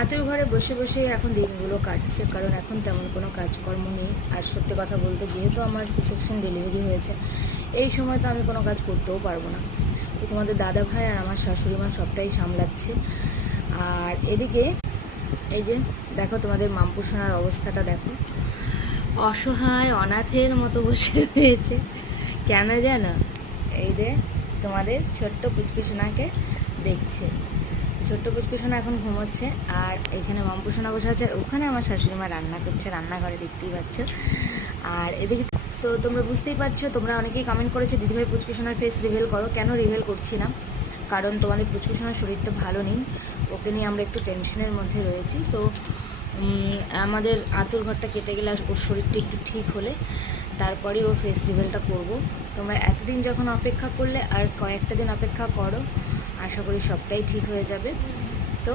আতুর ঘরে বসে বসে এখন দিনগুলো কাটছে, কারণ এখন তেমন কোনো কাজকর্ম নেই। আর সত্যি কথা বলতে, যেহেতু আমার সি সেকশন ডেলিভারি হয়েছে, এই সময় তো আমি কোনো কাজ করতেও পারবো না। তো তোমাদের দাদা ভাই আর আমার শাশুড়ি মা সবটাই সামলাচ্ছে। আর এদিকে এই যে দেখো, তোমাদের মাম্পু সোনার অবস্থাটা দেখো, অসহায় অনাথের মতো বসে রয়েছে। কেন জানো? এই যে তোমাদের ছোট্ট পুচকু সোনাকে দেখছে। ছোট্ট পুচকু সোনা এখন ঘুমোচ্ছে, আর এখানে মাম্পু সোনা বসে আছে, আর ওখানে আমার শাশুড়ি মা রান্না করছে, রান্নাঘরে দেখতেই পাচ্ছ। আর এদিকে তো তোমরা বুঝতেই পারছো, তোমরা অনেকেই কমেন্ট করেছো দিদিভাই পুচকু সোনার ফেস রিভিল করো। কেন রিভিল করছি না? কারণ তোমাদের পুচকু সোনার শরীরটা ভালো নেই, ওকে নিয়ে আমরা একটু টেনশনের মধ্যে রয়েছি। তো আমাদের আতুর ঘরটা কেটে গেলে, ওর শরীরটা একটু ঠিক হলে তারপরেই ওর ফেস্টিভ্যালটা করব। তোমরা এতদিন যখন অপেক্ষা করলে, আর কয়েকটা দিন অপেক্ষা করো, আশা করি সবটাই ঠিক হয়ে যাবে। তো